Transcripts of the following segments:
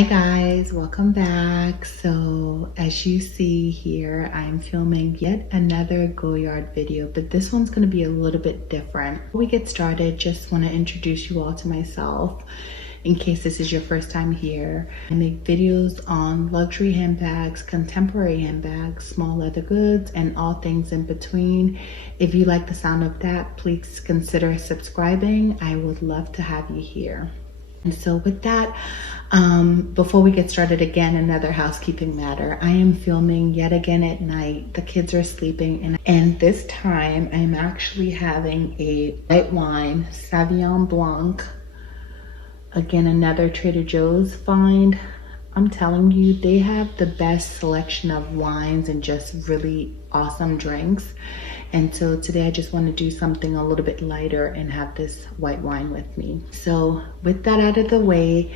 Hi guys, welcome back. So as you see here, I'm filming yet another Goyard video, but this one's going to be a little bit different. Before we get started, just want to introduce you all to myself in case this is your first time here. I make videos on luxury handbags, contemporary handbags, small leather goods, and all things in between. If you like the sound of that, please consider subscribing. I would love to have you here. And so with that, before we get started, again, another housekeeping matter. I am filming yet again at night. The kids are sleeping, and this time I'm actually having a white wine, Sauvignon Blanc. Again, another Trader Joe's find. I'm telling you, they have the best selection of wines and just really awesome drinks. And so today I just want to do something a little bit lighter and have this white wine with me. So with that out of the way,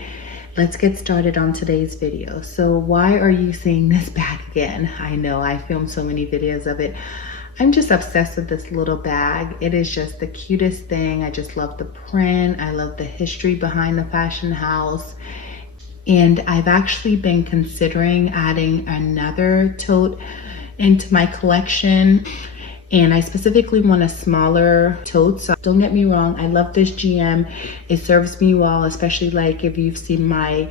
let's get started on today's video. So why are you seeing this bag again? I know I filmed so many videos of it. I'm just obsessed with this little bag. It is just the cutest thing. I just love the print. I love the history behind the fashion house. And I've actually been considering adding another tote into my collection. And I specifically want a smaller tote. So don't get me wrong, I love this GM. It serves me well, especially like if you've seen my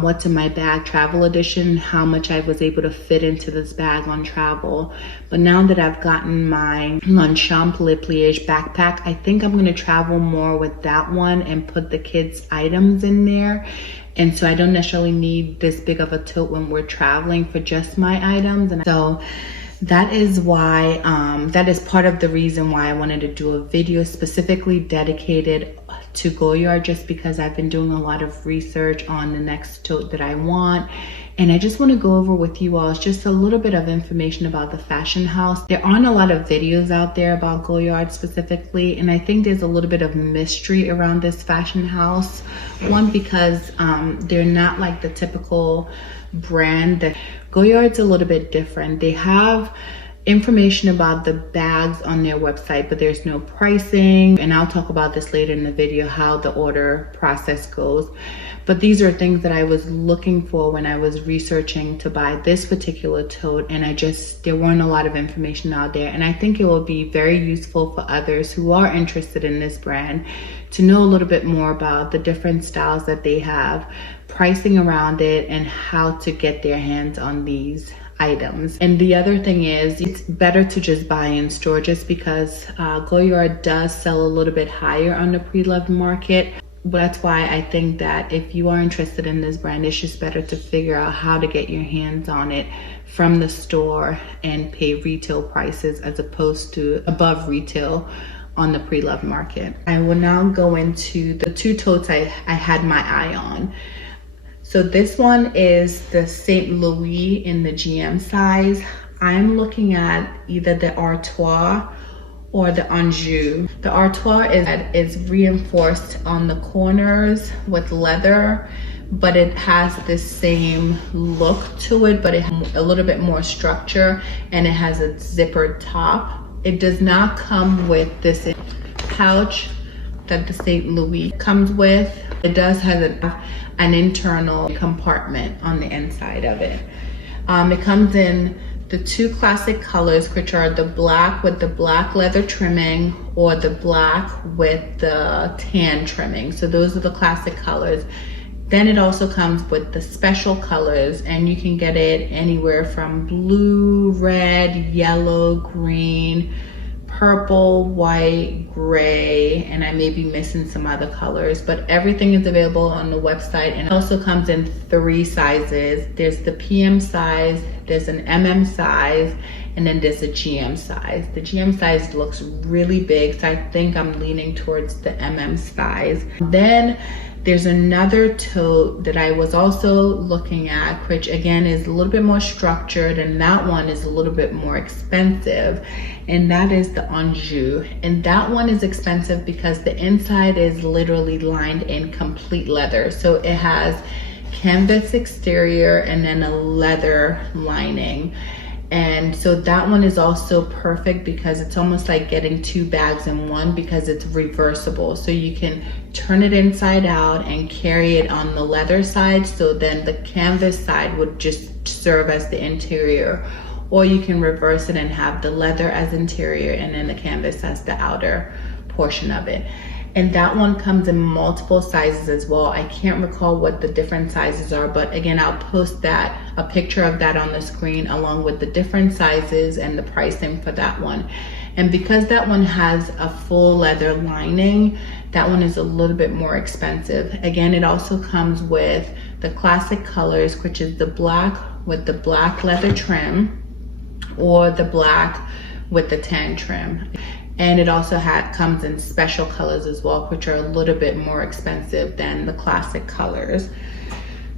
What's in My Bag travel edition, how much I was able to fit into this bag on travel. But now that I've gotten my Longchamp Le Pliage backpack, I think I'm gonna travel more with that one and put the kids' items in there. And so I don't necessarily need this big of a tote when we're traveling for just my items. And so that is why, that is part of the reason why I wanted to do a video specifically dedicated to Goyard, just because I've been doing a lot of research on the next tote that I want. And I just want to go over with you all just a little bit of information about the fashion house. There aren't a lot of videos out there about Goyard specifically, and I think there's a little bit of mystery around this fashion house. One, because they're not like the typical brand. That Goyard's a little bit different. They have information about the bags on their website, but there's no pricing. And I'll talk about this later in the video, how the order process goes. But these are things that I was looking for when I was researching to buy this particular tote, and there weren't a lot of information out there. And I think it will be very useful for others who are interested in this brand to know a little bit more about the different styles that they have, pricing around it, and how to get their hands on these items. And the other thing is, it's better to just buy in store, just because Goyard does sell a little bit higher on the pre-loved market. That's why I think that if you are interested in this brand, it's just better to figure out how to get your hands on it from the store and pay retail prices as opposed to above retail on the pre-loved market. I will now go into the two totes I had my eye on. So this one is the St. Louis in the GM size. I'm looking at either the Artois or the Anjou. The Artois is reinforced on the corners with leather, but it has the same look to it, but it has a little bit more structure, and it has a zippered top. It does not come with this pouch that the St. Louis comes with. It does have an internal compartment on the inside of it. It comes in the two classic colors, which are the black with the black leather trimming or the black with the tan trimming. So those are the classic colors. Then it also comes with the special colors, and you can get it anywhere from blue, red, yellow, green, purple, white, gray, and I may be missing some other colors, but everything is available on the website. And it also comes in 3 sizes. There's the PM size, there's an MM size, and then there's a GM size. The GM size looks really big, so I think I'm leaning towards the MM size. Then there's another tote that I was also looking at, which again is a little bit more structured, and that one is a little bit more expensive, and that is the Anjou. And that one is expensive because the inside is literally lined in complete leather. So it has canvas exterior and then a leather lining. And so that one is also perfect because it's almost like getting 2 bags in one, because it's reversible. So you can turn it inside out and carry it on the leather side. So then the canvas side would just serve as the interior, or you can reverse it and have the leather as interior and then the canvas as the outer portion of it. And that one comes in multiple sizes as well. I can't recall what the different sizes are, but again, I'll post a picture of that on the screen along with the different sizes and the pricing for that one. And because that one has a full leather lining, that one is a little bit more expensive. Again, it also comes with the classic colors, which is the black with the black leather trim, or the black with the tan trim. And it also comes in special colors as well, which are a little bit more expensive than the classic colors.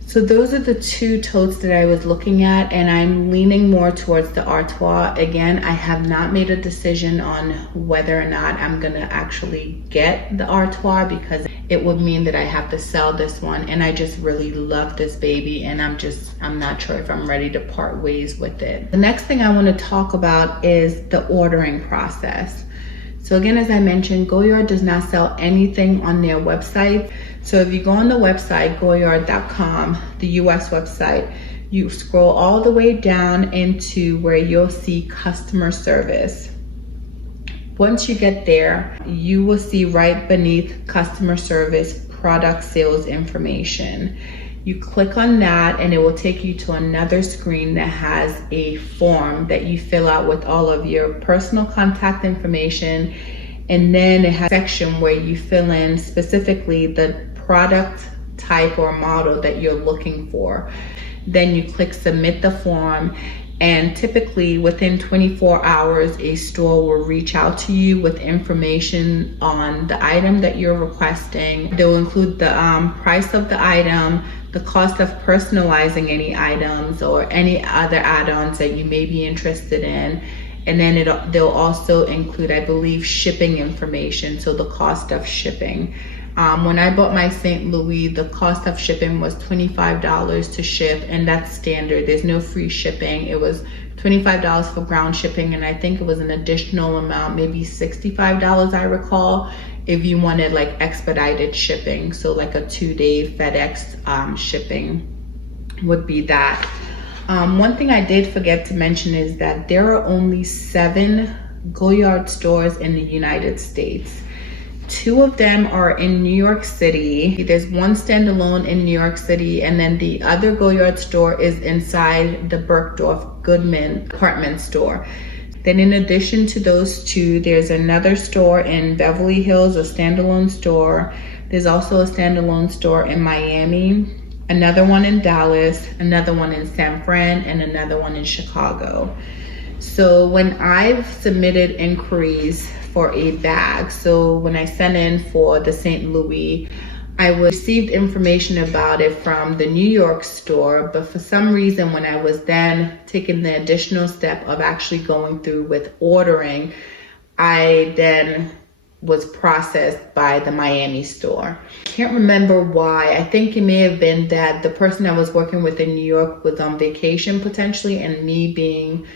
So those are the 2 totes that I was looking at, and I'm leaning more towards the Artois. Again, I have not made a decision on whether or not I'm gonna actually get the Artois, because it would mean that I have to sell this one, and I just really love this baby, and I'm not sure if I'm ready to part ways with it. The next thing I wanna talk about is the ordering process. So again, as I mentioned, Goyard does not sell anything on their website. So if you go on the website, goyard.com, the US website, you scroll all the way down into where you'll see customer service. Once you get there, you will see right beneath customer service, product sales information. You click on that and it will take you to another screen that has a form that you fill out with all of your personal contact information. And then it has a section where you fill in specifically the product type or model that you're looking for. Then you click submit the form, and typically within 24 hours, a store will reach out to you with information on the item that you're requesting. They'll include the price of the item, the cost of personalizing any items or any other add-ons that you may be interested in. And then they'll also include, I believe, shipping information, so the cost of shipping. When I bought my St. Louis, the cost of shipping was $25 to ship, and that's standard. There's no free shipping. It was $25 for ground shipping, and I think it was an additional amount, maybe $65 I recall, if you wanted like expedited shipping. So like a 2-day FedEx shipping would be that. One thing I did forget to mention is that there are only 7 Goyard stores in the United States. 2 of them are in New York City. There's one standalone in New York City, and then the other Goyard store is inside the Bergdorf Goodman department store. Then in addition to those 2, there's another store in Beverly Hills, a standalone store. There's also a standalone store in Miami, another one in Dallas, another one in San Fran, and another one in Chicago. So when I've submitted inquiries for a bag, so when I sent in for the St. Louis, I received information about it from the New York store, but for some reason when I was then taking the additional step of actually going through with ordering, I then was processed by the Miami store. Can't remember why. I think it may have been that the person I was working with in New York was on vacation potentially, and me being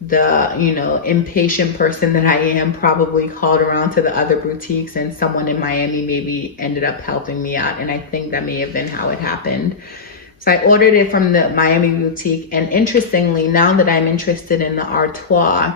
the impatient person that I am, probably called around to the other boutiques, and someone in Miami maybe ended up helping me out, and I think that may have been how it happened. So I ordered it from the Miami boutique, and interestingly, now that I'm interested in the Artois,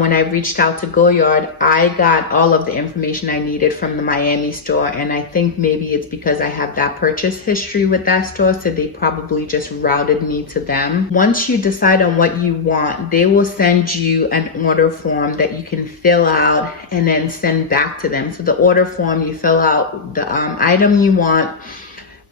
when I reached out to Goyard, I got all of the information I needed from the Miami store, and I think maybe it's because I have that purchase history with that store, so they probably just routed me to them. Once you decide on what you want, they will send you an order form that you can fill out and then send back to them. So the order form, you fill out the item you want,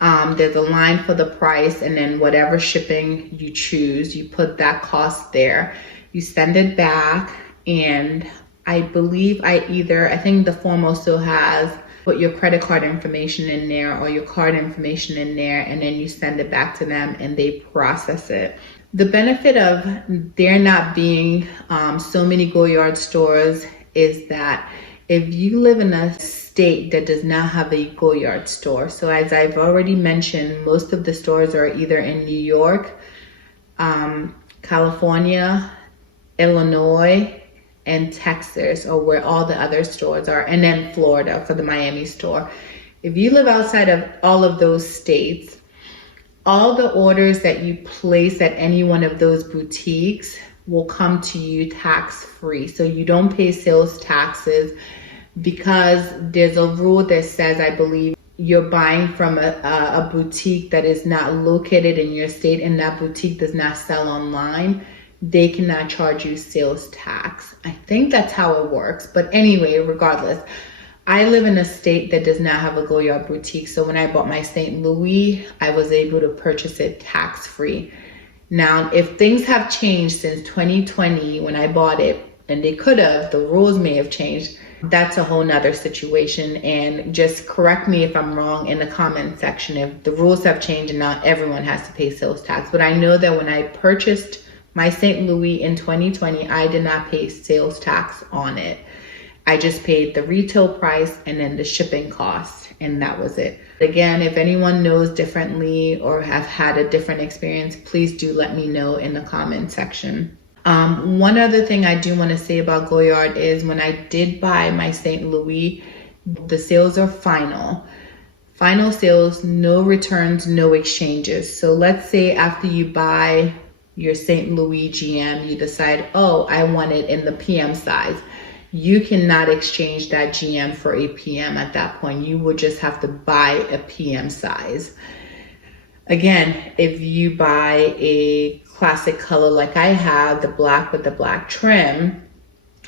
there's a line for the price, and then whatever shipping you choose, you put that cost there. You send it back, and I believe I think the form also has put your credit card information in there or your card information in there, and then you send it back to them and they process it. The benefit of there not being so many Goyard stores is that if you live in a state that does not have a Goyard store, so as I've already mentioned, most of the stores are either in New York, California, Illinois, and Texas, or where all the other stores are, and then Florida for the Miami store. If you live outside of all of those states, all the orders that you place at any one of those boutiques will come to you tax-free. So you don't pay sales taxes, because there's a rule that says, I believe, you're buying from a boutique that is not located in your state and that boutique does not sell online, they cannot charge you sales tax. I think that's how it works. But anyway, regardless, I live in a state that does not have a Goyard boutique. So when I bought my St. Louis, I was able to purchase it tax-free. Now, if things have changed since 2020 when I bought it, and they could have, the rules may have changed, that's a whole nother situation. And just correct me if I'm wrong in the comment section if the rules have changed and now everyone has to pay sales tax. But I know that when I purchased my St. Louis in 2020, I did not pay sales tax on it. I just paid the retail price and then the shipping costs, and that was it. Again, if anyone knows differently or have had a different experience, please do let me know in the comment section. One other thing I do want to say about Goyard is when I did buy my St. Louis, the sales are final. Final sales, no returns, no exchanges. So let's say after you buy your St. Louis GM, you decide, oh, I want it in the PM size. You cannot exchange that GM for a PM at that point. You will just have to buy a PM size. Again, if you buy a classic color like I have, the black with the black trim,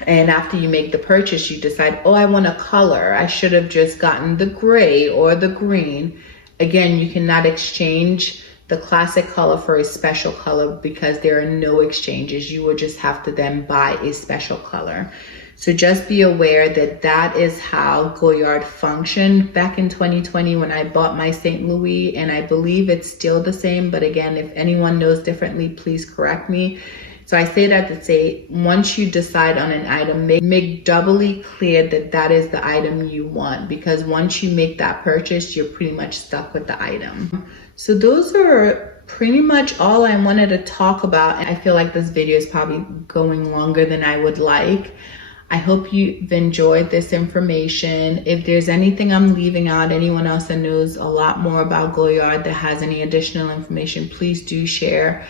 and after you make the purchase, you decide, oh, I want a color. I should have just gotten the gray or the green. Again, you cannot exchange the classic color for a special color because there are no exchanges. You will just have to then buy a special color. So just be aware that that is how Goyard functioned back in 2020 when I bought my St. Louis, and I believe it's still the same. But again, if anyone knows differently, please correct me. So I say that to say, once you decide on an item, make doubly clear that that is the item you want, because once you make that purchase, you're pretty much stuck with the item. So those are pretty much all I wanted to talk about. I feel like this video is probably going longer than I would like. I hope you've enjoyed this information. If there's anything I'm leaving out, anyone else that knows a lot more about Goyard that has any additional information, please do share.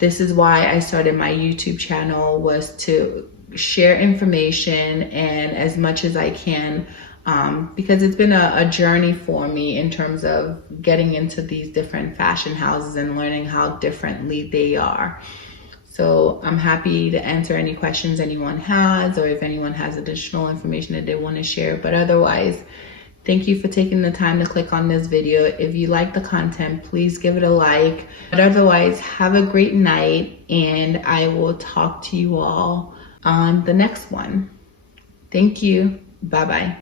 This is why I started my YouTube channel, was to share information and as much as I can, because it's been a journey for me in terms of getting into these different fashion houses and learning how differently they are. So I'm happy to answer any questions anyone has, or if anyone has additional information that they want to share. But otherwise, thank you for taking the time to click on this video. If you like the content, please give it a like. But otherwise, have a great night, and I will talk to you all on the next one. Thank you. Bye-bye.